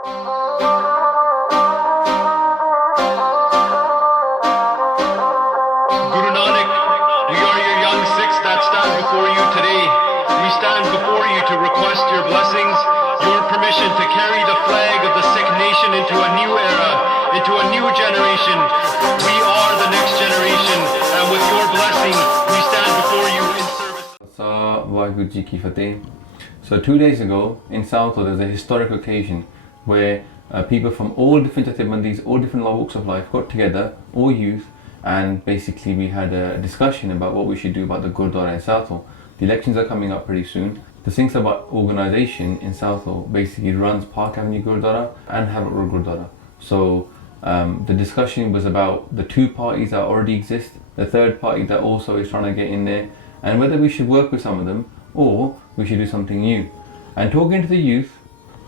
Guru Nanak, we are your young Sikhs that stand before you today. We stand before you to request your blessings, your permission to carry the flag of the Sikh nation into a new era, into a new generation. We are the next generation, and with your blessing, we stand before you in service. So 2 days ago in Southall there was a historic occasion where people from all different Jathebandis, all different walks of life got together, all youth, and basically we had a discussion about what we should do about the Gurdwara in Southall. The elections are coming up pretty soon. The Singh Sabha organisation in Southall basically runs Park Avenue Gurdwara and Havelock Road Gurdwara. So the discussion was about the two parties that already exist, the third party that also is trying to get in there, and whether we should work with some of them or we should do something new. And talking to the youth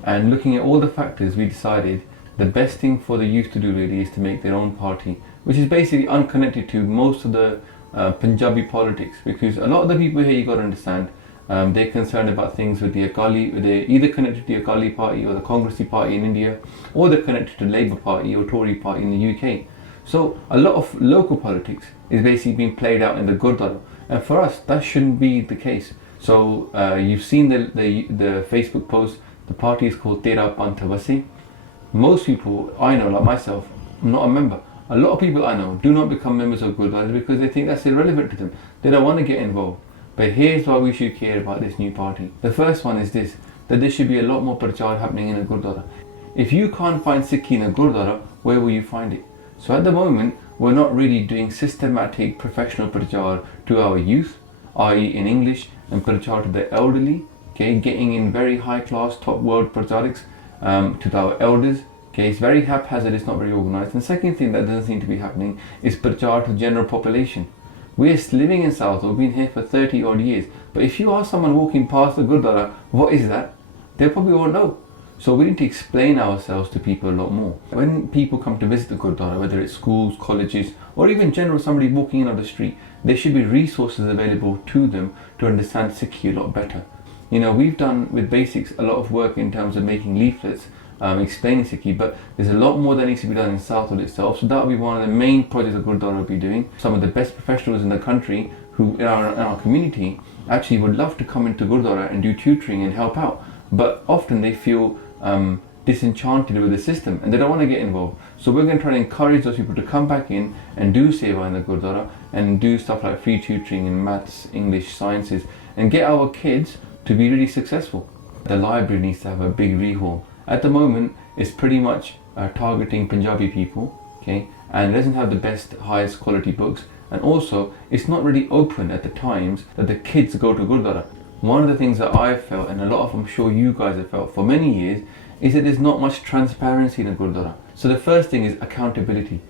and looking at all the factors, we decided the best thing for the youth to do really is to make their own party, which is basically unconnected to most of the Punjabi politics, because a lot of the people here, you got to understand, they're concerned about things with the Akali, they're either connected to the Akali party or the Congressy party in India, or they're connected to the Labour party or Tory party in the UK. So a lot of local politics is basically being played out in the Gurdwara, and for us that shouldn't be the case. So you've seen the Facebook post. The party is called Tera Panth Vasse. Most people I know, like myself, I'm not a member. A lot of people I know do not become members of Gurdwara because they think that's irrelevant to them. They don't want to get involved. But here's why we should care about this new party. The first one is this, that there should be a lot more prachar happening in a Gurdwara. If you can't find Sikhi in a Gurdwara, where will you find it? So at the moment, we're not really doing systematic professional prachar to our youth, i.e. in English, and prachar to the elderly, okay, getting in very high class, top world prachariks to our elders. Okay, it's very haphazard, it's not very organised. And the second thing that doesn't seem to be happening is prachar to the general population. We're living in Southall, we've been here for 30 odd years, but if you ask someone walking past the Gurdwara, what is that? They probably won't know. So we need to explain ourselves to people a lot more. When people come to visit the Gurdwara, whether it's schools, colleges, or even general somebody walking in on the street, there should be resources available to them to understand Sikhi a lot better. You know, we've done with basics a lot of work in terms of making leaflets, explaining Sikhi, but there's a lot more that needs to be done in Southall itself. So that will be one of the main projects that Gurdwara will be doing. Some of the best professionals in the country who in our community actually would love to come into Gurdwara and do tutoring and help out, but often they feel disenchanted with the system and they don't want to get involved. So we're going to try to encourage those people to come back in and do seva in the Gurdwara and do stuff like free tutoring in maths, English, sciences, and get our kids to be really successful. The library needs to have a big rehaul. At the moment, it's pretty much targeting Punjabi people, okay, and it doesn't have the best, highest quality books, and also it's not really open at the times that the kids go to Gurdwara. One of the things that I've felt, and a lot of I'm sure you guys have felt for many years, is that there's not much transparency in the Gurdwara. So the first thing is accountability.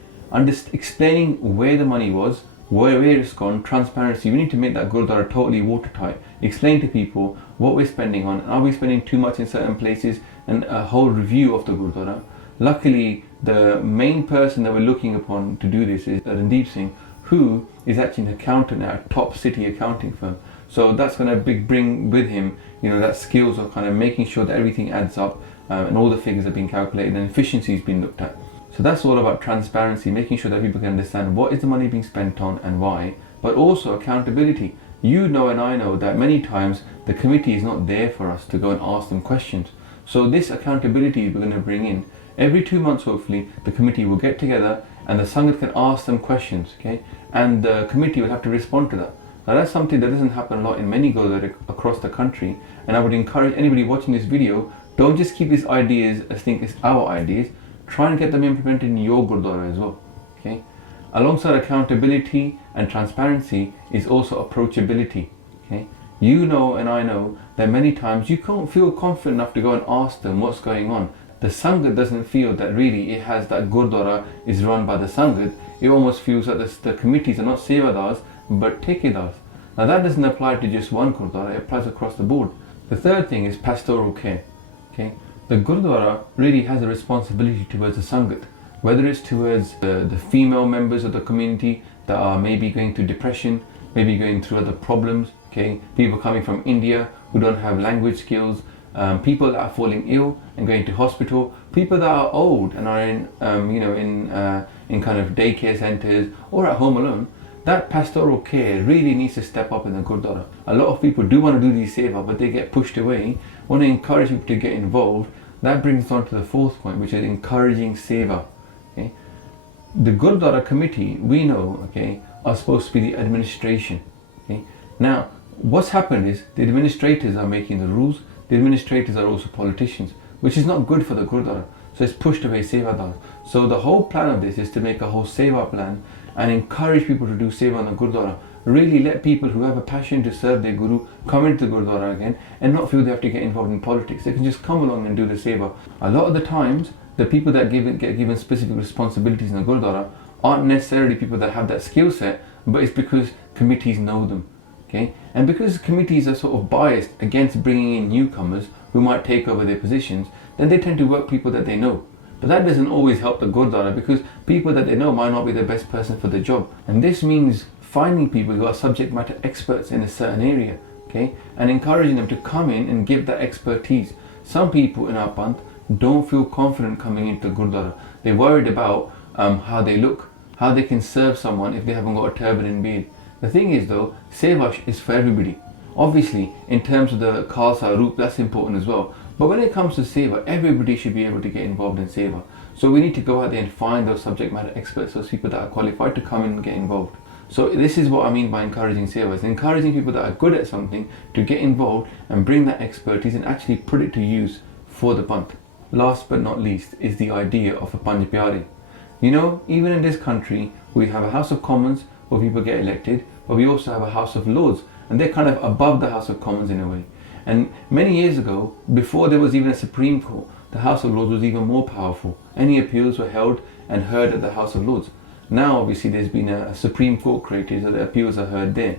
Explaining where the money was, where it's gone, transparency. We need to make that Gurdwara totally watertight. Explain to people what we're spending on, are we spending too much in certain places, and a whole review of the Gurdwara. Luckily, the main person that we're looking upon to do this is Randeep Singh, who is actually an accountant at a top city accounting firm. So that's going to bring with him, you know, that skills of kind of making sure that everything adds up and all the figures are being calculated and efficiency is being looked at. So that's all about transparency, making sure that people can understand what is the money being spent on and why, but also accountability. You know and I know that many times the committee is not there for us to go and ask them questions. So this accountability we're going to bring in. Every 2 months hopefully the committee will get together and the Sangat can ask them questions, okay? And the committee will have to respond to that. Now that's something that doesn't happen a lot in many Gurdwara across the country, and I would encourage anybody watching this video, don't just keep these ideas as think it's our ideas, try and get them implemented in your Gurdwara as well, okay? Alongside accountability and transparency is also approachability, okay? You know and I know that many times you can't feel confident enough to go and ask them what's going on. The Sangat doesn't feel that really it has that Gurdwara is run by the Sangat. It almost feels that the committees are not sevadars but tekidars. Now that doesn't apply to just one Gurdwara, it applies across the board. The third thing is pastoral care. Okay? The Gurdwara really has a responsibility towards the Sangat, whether it's towards the female members of the community that are maybe going through depression, maybe going through other problems, okay? People coming from India who don't have language skills, people that are falling ill and going to hospital, people that are old and are in kind of daycare centres or at home alone. That pastoral care really needs to step up in the Gurdwara. A lot of people do want to do these seva, but they get pushed away. Want to encourage people to get involved. That brings us on to the fourth point, which is encouraging seva. Okay? The Gurdwara committee, we know, okay, are supposed to be the administration. Okay? Now, what's happened is the administrators are making the rules. The administrators are also politicians, which is not good for the Gurdwara. So it's pushed away sevadars. So the whole plan of this is to make a whole seva plan and encourage people to do seva in the Gurdwara. Really let people who have a passion to serve their Guru come into the Gurdwara again and not feel they have to get involved in politics. They can just come along and do the seva. A lot of the times, the people that get given specific responsibilities in the Gurdwara aren't necessarily people that have that skill set, but it's because committees know them. Okay? And because committees are sort of biased against bringing in newcomers who might take over their positions, then they tend to work people that they know. But that doesn't always help the Gurdwara because people that they know might not be the best person for the job. And this means finding people who are subject matter experts in a certain area, okay, and encouraging them to come in and give that expertise. Some people in our Panth don't feel confident coming into Gurdwara. They're worried about how they look, how they can serve someone if they haven't got a turban and beard. The thing is though, seva is for everybody. Obviously, in terms of the Khalsa Roop, that's important as well. But when it comes to seva, everybody should be able to get involved in seva. So we need to go out there and find those subject matter experts, those people that are qualified to come in and get involved. So this is what I mean by encouraging seva. It's encouraging people that are good at something to get involved and bring that expertise and actually put it to use for the Panth. Last but not least is the idea of a Punj Piare. You know, even in this country, we have a House of Commons where people get elected, but we also have a House of Lords, and they're kind of above the House of Commons in a way. And many years ago, before there was even a Supreme Court, the House of Lords was even more powerful. Any appeals were held and heard at the House of Lords. Now obviously there's been a Supreme Court created, so the appeals are heard there.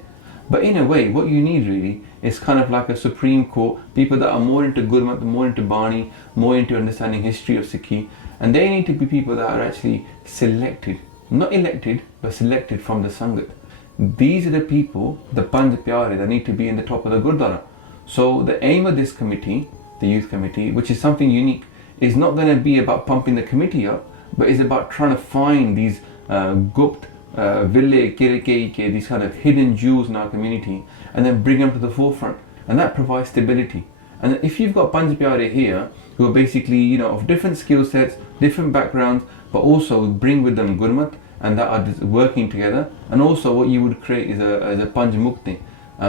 But in a way, what you need really is kind of like a Supreme Court, people that are more into Gurmat, more into Bani, more into understanding history of Sikhi, and they need to be people that are actually selected, not elected, but selected from the Sangat. These are the people, the Punj Piare, that need to be in the top of the Gurdwara. So the aim of this committee, the youth committee, which is something unique, is not going to be about pumping the committee up, but is about trying to find these gupt, ville, kirike, these kind of hidden jewels in our community, and then bring them to the forefront. And that provides stability. And if you've got Punj Piare here, who are basically, you know, of different skill sets, different backgrounds, but also bring with them Gurmat, and that are working together, and also what you would create is a Panj Mukti.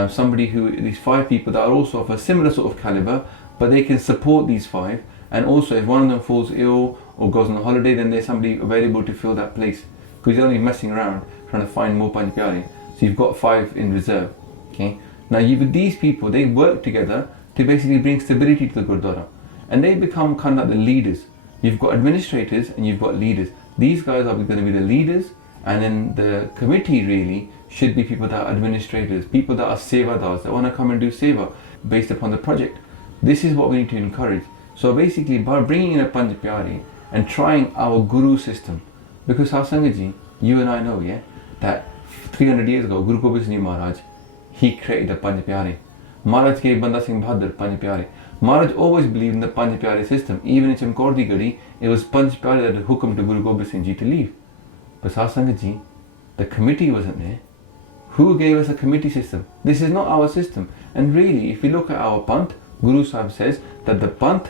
Somebody who, these 5 people that are also of a similar sort of caliber, but they can support these 5, and also if one of them falls ill or goes on a holiday, then there's somebody available to fill that place, because you're only messing around trying to find more Punj Piare. So you've got 5 in reserve. Okay. Now with these people, they work together to basically bring stability to the Gurdwara, and they become kind of like the leaders. You've got administrators and you've got leaders. These guys are going to be the leaders, and then the committee really should be people that are administrators, people that are sevadars, that want to come and do seva based upon the project. This is what we need to encourage. So basically, by bringing in a Punj Piare and trying our Guru system, because our Sangaji, you and I know, yeah, that 300 years ago, Guru Gobind Singh Maharaj, he created a Punj Piare. Maharaj ke Banda Singh Bahadur, Punj Piare. Maharaj always believed in the Punj Piare system. Even in Chamkaur di Gadi, it was Punj Piare that had hukum to Guru Gobind Singh Ji to leave. But Sangaji, the committee wasn't there. Who gave us a committee system? This is not our system. And really, if you look at our Panth, Guru Sahib says that the Panth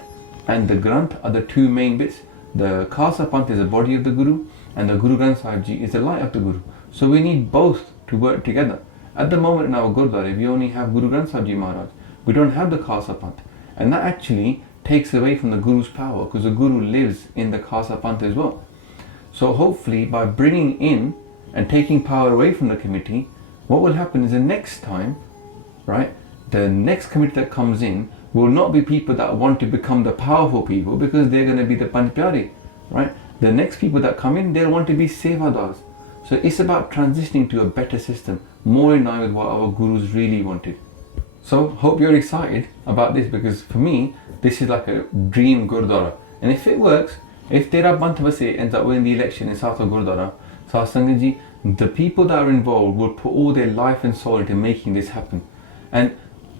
and the Granth are the 2 main bits. The Khalsa Panth is the body of the Guru, and the Guru Granth Sahib Ji is the light of the Guru. So we need both to work together. At the moment in our Gurdwara, we only have Guru Granth Sahib Ji Maharaj. We don't have the Khalsa Panth. And that actually takes away from the Guru's power, because the Guru lives in the Khalsa Panth as well. So hopefully by bringing in and taking power away from the committee, what will happen is the next time, right, the next committee that comes in will not be people that want to become the powerful people, because they're going to be the Punj Piare, right? The next people that come in, they'll want to be sevadars. So it's about transitioning to a better system, more in line with what our Gurus really wanted. So hope you're excited about this, because for me, this is like a dream Gurdwara. And if it works, if Tera Panth Vasse ends up winning the election in Southall Gurdwara, Sangaji, the people that are involved will put all their life and soul into making this happen. And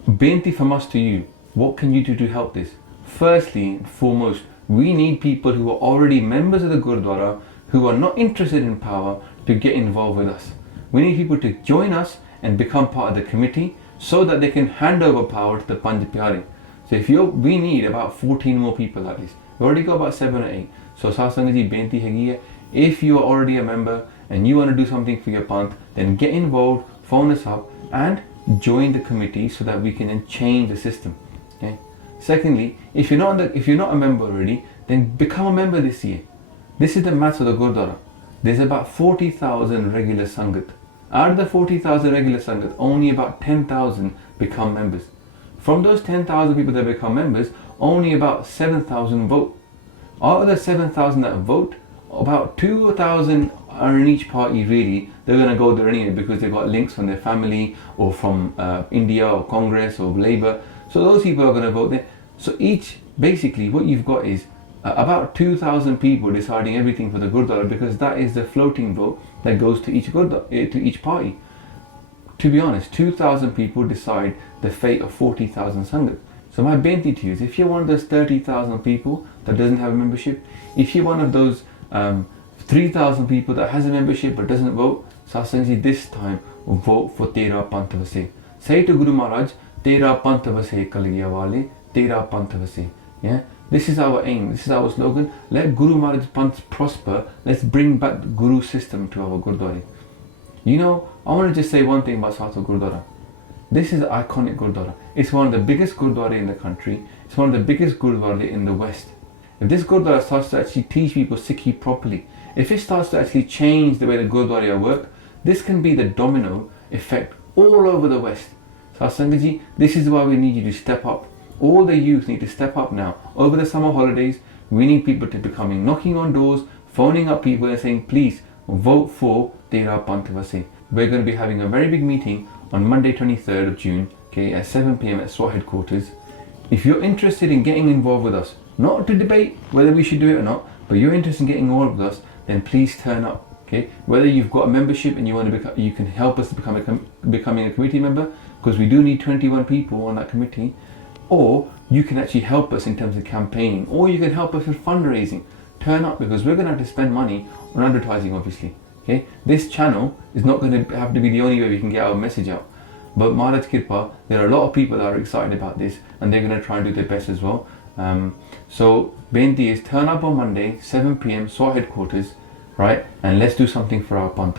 benti from us to you, what can you do to help this? Firstly and foremost, we need people who are already members of the Gurdwara, who are not interested in power, to get involved with us. We need people to join us and become part of the committee so that they can hand over power to the Punj Piare. So we need about 14 more people like this. We've already got about 7 or 8. So Satsang ji benti hegi hai, if you are already a member and you want to do something for your Panth, then get involved, phone us up and join the committee so that we can then change the system. Okay. Secondly, if you're not a member already, then become a member this year. This is the maths of the Gurdwara. There's about 40,000 regular Sangat. Out of the 40,000 regular Sangat, only about 10,000 become members. From those 10,000 people that become members, only about 7,000 vote. Out of the 7,000 that vote, about 2,000 are in each party really. They're going to go there anyway because they've got links from their family or from India or Congress or Labour. So those people are going to vote there. So basically what you've got is about 2,000 people deciding everything for the Gurdwara, because that is the floating vote that goes to each party. To be honest, 2,000 people decide the fate of 40,000 Sangat. So my benti to you is, if you're one of those 30,000 people that doesn't have a membership, if you're one of those 3,000 people that has a membership but doesn't vote, Satsang this time vote for Tera Panth Vasse. Say to Guru Maharaj, Tera Panth Vasse Kalgiya Wale, Tera Panth Vasse. Yeah? This is our aim, this is our slogan. Let Guru Maharaj's Panth prosper. Let's bring back the Guru system to our Gurdwara. You know, I want to just say one thing about Southall Gurdwara. This is an iconic Gurdwara. It's one of the biggest Gurdwara in the country. It's one of the biggest Gurdwara in the West. If this Gurdwara starts to actually teach people Sikhi properly, if it starts to actually change the way the Gurdwara work, this can be the domino effect all over the West. Satsang ji, this is why we need you to step up. All the youth need to step up now. Over the summer holidays, we need people to be knocking on doors, phoning up people and saying, please vote for Tera Panth Vasse. We're going to be having a very big meeting on Monday 23rd of June, okay, at 7 p.m. at SWAT headquarters. If you're interested in getting involved with us, not to debate whether we should do it or not, but you're interested in getting involved with us, then please turn up. Okay, whether you've got a membership and you want to you can help us to becoming a committee member, because we do need 21 people on that committee, or you can actually help us in terms of campaigning, or you can help us with fundraising. Turn up, because we're going to have to spend money on advertising, obviously. Okay, this channel is not going to have to be the only way we can get our message out. But Maharaj Kirpa, there are a lot of people that are excited about this, and they're going to try and do their best as well. So Benti is turn up on Monday, 7 p.m. SWAT headquarters, right? And let's do something for our Panth.